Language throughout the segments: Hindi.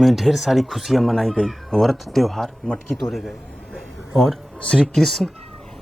में ढेर सारी खुशियाँ मनाई गई, व्रत त्यौहार मटकी तोड़े गए और श्री कृष्ण,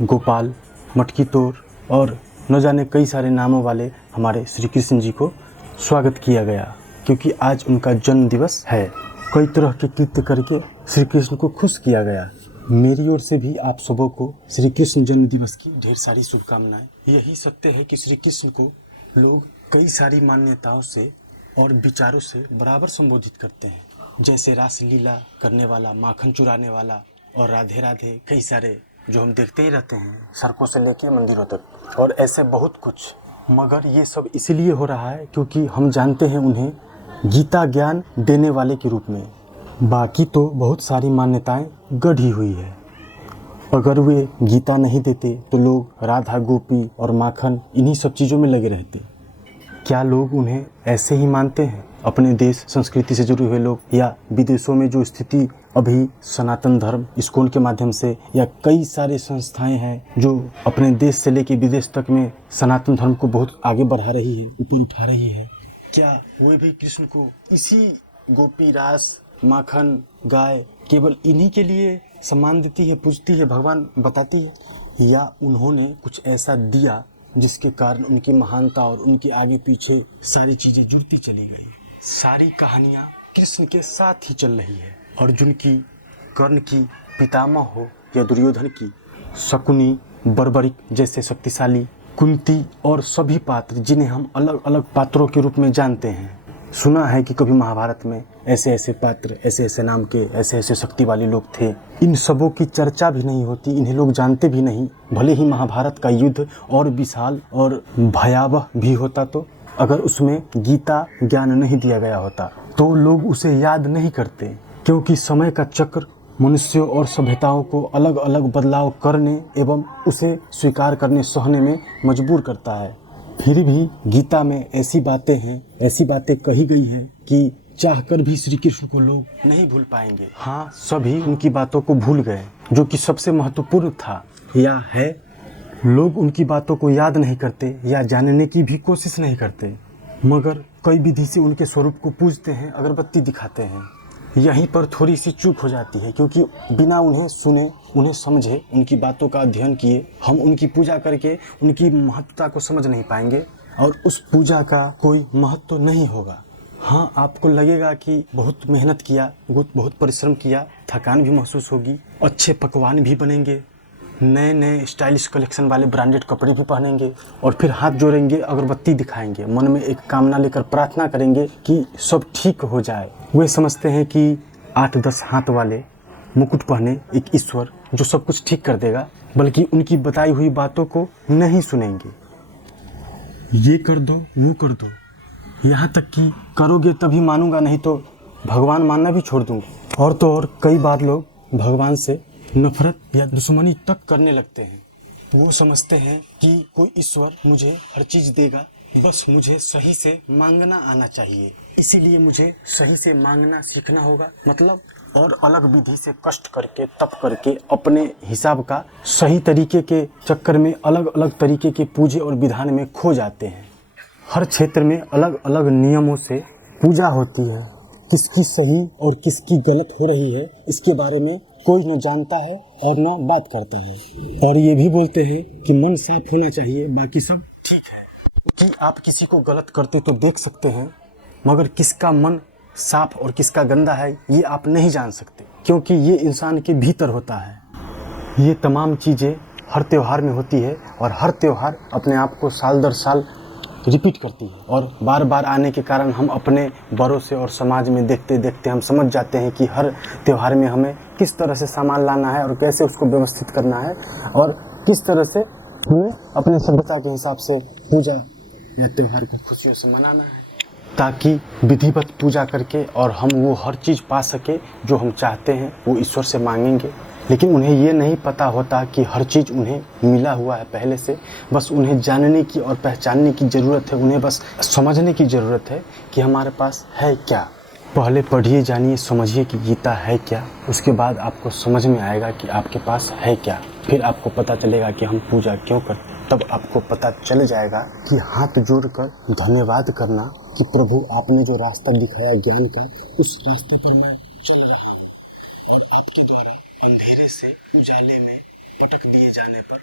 गोपाल, मटकी तोड़ और न जाने कई सारे नामों वाले हमारे श्री कृष्ण जी को स्वागत किया गया, क्योंकि आज उनका जन्म दिवस है। कई तरह के कृत्य करके श्री कृष्ण को खुश किया गया। मेरी ओर से भी आप सबों को श्री कृष्ण जन्म दिवस की ढेर सारी शुभकामनाएं। यही सत्य है कि श्री कृष्ण को लोग कई सारी मान्यताओं से और विचारों से बराबर संबोधित करते हैं, जैसे रासलीला करने वाला, माखन चुराने वाला और राधे राधे कई सारे जो हम देखते ही रहते हैं सड़कों से लेके मंदिरों तक, और ऐसे बहुत कुछ। मगर ये सब इसलिए हो रहा है क्योंकि हम जानते हैं उन्हें गीता ज्ञान देने वाले के रूप में। बाकी तो बहुत सारी मान्यताएं गढ़ी हुई है। अगर वे गीता नहीं देते तो लोग राधा गोपी और माखन इन्हीं सब चीज़ों में लगे रहते। क्या लोग उन्हें ऐसे ही मानते हैं? अपने देश संस्कृति से जुड़े हुए लोग, या विदेशों में जो स्थिति अभी सनातन धर्म इस्कॉन के माध्यम से, या कई सारे संस्थाएं हैं जो अपने देश से लेकर विदेश तक में सनातन धर्म को बहुत आगे बढ़ा रही है, ऊपर उठा रही है, क्या वे भी कृष्ण को इसी गोपी रास, माखन, गाय केवल इन्हीं के लिए सम्मान देती है, पूजती है, भगवान बताती है? या उन्होंने कुछ ऐसा दिया जिसके कारण उनकी महानता और उनके आगे पीछे सारी चीज़ें जुड़ती चली गई? सारी कहानियाँ कृष्ण के साथ ही चल रही है। अर्जुन की, कर्ण की पितामह हो या दुर्योधन की, शकुनी, बर्बरिक जैसे शक्तिशाली, कुंती और सभी पात्र जिन्हें हम अलग अलग पात्रों के रूप में जानते हैं। सुना है कि कभी महाभारत में ऐसे ऐसे पात्र, ऐसे ऐसे नाम के, ऐसे ऐसे शक्ति वाले लोग थे। इन सबों की चर्चा भी नहीं होती, इन्हें लोग जानते भी नहीं। भले ही महाभारत का युद्ध और विशाल और भयावह भी होता, तो अगर उसमें गीता ज्ञान नहीं दिया गया होता तो लोग उसे याद नहीं करते, क्योंकि समय का चक्र मनुष्यों और सभ्यताओं को अलग अलग बदलाव करने एवं उसे स्वीकार करने, सहने में मजबूर करता है। फिर भी गीता में ऐसी बातें हैं, ऐसी बातें कही गई हैं कि चाहकर भी श्री कृष्ण को लोग नहीं भूल पाएंगे। हाँ, सभी उनकी बातों को भूल गए, जो कि सबसे महत्वपूर्ण था या है। लोग उनकी बातों को याद नहीं करते या जानने की भी कोशिश नहीं करते, मगर कई विधि से उनके स्वरूप को पूजते हैं, अगरबत्ती दिखाते हैं। यहीं पर थोड़ी सी चूक हो जाती है, क्योंकि बिना उन्हें सुने, उन्हें समझे, उनकी बातों का अध्ययन किए हम उनकी पूजा करके उनकी महत्वता को समझ नहीं पाएंगे और उस पूजा का कोई महत्व नहीं होगा। हाँ, आपको लगेगा कि बहुत मेहनत किया, बहुत परिश्रम किया, थकान भी महसूस होगी, अच्छे पकवान भी बनेंगे, नए नए स्टाइलिश कलेक्शन वाले ब्रांडेड कपड़े भी पहनेंगे और फिर हाथ जोड़ेंगे, अगरबत्ती दिखाएंगे, मन में एक कामना लेकर प्रार्थना करेंगे कि सब ठीक हो जाए। वे समझते हैं कि 8-10 हाथ वाले मुकुट पहने एक ईश्वर जो सब कुछ ठीक कर देगा, बल्कि उनकी बताई हुई बातों को नहीं सुनेंगे। ये कर दो, वो कर दो, यहाँ तक कि करोगे तभी मानूंगा, नहीं तो भगवान मानना भी छोड़ दूंगा। और तो और कई बार लोग भगवान से नफरत या दुश्मनी तक करने लगते हैं। वो समझते हैं कि कोई ईश्वर मुझे हर चीज़ देगा, बस मुझे सही से मांगना आना चाहिए, इसीलिए मुझे सही से मांगना सीखना होगा। मतलब और अलग विधि से कष्ट करके, तप करके, अपने हिसाब का सही तरीके के चक्कर में अलग अलग तरीके के पूजे और विधान में खो जाते हैं। हर क्षेत्र में अलग अलग नियमों से पूजा होती है। किसकी सही और किसकी गलत हो रही है, इसके बारे में कोई न जानता है और न बात करता है। और ये भी बोलते हैं कि मन साफ होना चाहिए, बाकी सब ठीक है। कि आप किसी को गलत करते तो देख सकते हैं, मगर किसका मन साफ और किसका गंदा है ये आप नहीं जान सकते, क्योंकि ये इंसान के भीतर होता है। ये तमाम चीज़ें हर त्यौहार में होती है और हर त्यौहार अपने आप को साल दर साल रिपीट करती है, और बार बार आने के कारण हम अपने बड़ों से और समाज में देखते देखते हम समझ जाते हैं कि हर त्यौहार में हमें किस तरह से सामान लाना है और कैसे उसको व्यवस्थित करना है, और किस तरह से हमें अपने सभ्यता के हिसाब से पूजा या त्यौहार को खुशियों से मनाना है, ताकि विधिवत पूजा करके और हम वो हर चीज़ पा सके जो हम चाहते हैं, वो ईश्वर से मांगेंगे। लेकिन उन्हें ये नहीं पता होता कि हर चीज़ उन्हें मिला हुआ है पहले से, बस उन्हें जानने की और पहचानने की ज़रूरत है, उन्हें बस समझने की ज़रूरत है कि हमारे पास है क्या। पहले पढ़िए, जानिए, समझिए कि गीता है क्या, उसके बाद आपको समझ में आएगा कि आपके पास है क्या। फिर आपको पता चलेगा कि हम पूजा क्यों करते हैं। तब आपको पता चल जाएगा कि हाथ जोड़कर धन्यवाद करना कि प्रभु आपने जो रास्ता दिखाया ज्ञान का, उस रास्ते पर मैं चल रहा हूँ और आपके द्वारा अंधेरे से उजाले में पटक दिए जाने पर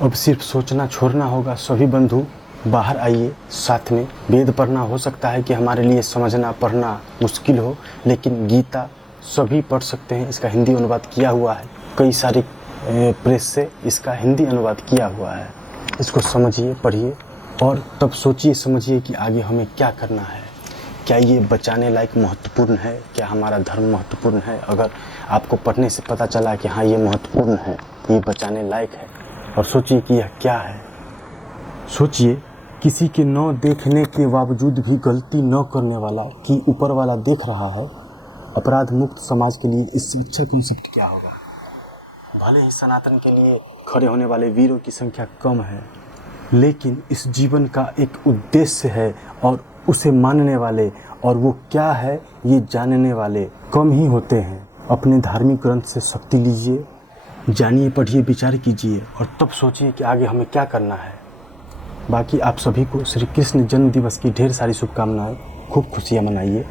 अब सिर्फ सोचना छोड़ना होगा। सभी बंधु बाहर आइए, साथ में वेद पढ़ना। हो सकता है कि हमारे लिए समझना पढ़ना मुश्किल हो, लेकिन गीता सभी पढ़ सकते हैं। इसका हिंदी अनुवाद किया हुआ है, कई सारी प्रेस से इसका हिंदी अनुवाद किया हुआ है। इसको समझिए, पढ़िए और तब सोचिए समझिए कि आगे हमें क्या करना है। क्या ये बचाने लायक महत्वपूर्ण है? क्या हमारा धर्म महत्वपूर्ण है? अगर आपको पढ़ने से पता चला कि हाँ ये महत्वपूर्ण है, ये बचाने लायक है, और सोचिए कि यह क्या है। सोचिए किसी के न देखने के बावजूद भी गलती न करने वाला कि ऊपर वाला देख रहा है। अपराध मुक्त समाज के लिए इससे अच्छा कॉन्सेप्ट क्या होगा? भले ही सनातन के लिए खड़े होने वाले वीरों की संख्या कम है, लेकिन इस जीवन का एक उद्देश्य है और उसे मानने वाले, और वो क्या है ये जानने वाले कम ही होते हैं। अपने धार्मिक ग्रंथ से शक्ति लीजिए, जानिए, पढ़िए, विचार कीजिए और तब सोचिए कि आगे हमें क्या करना है। बाकी आप सभी को श्री कृष्ण जन्म दिवस की ढेर सारी शुभकामनाएं। खूब खुशियाँ मनाइए।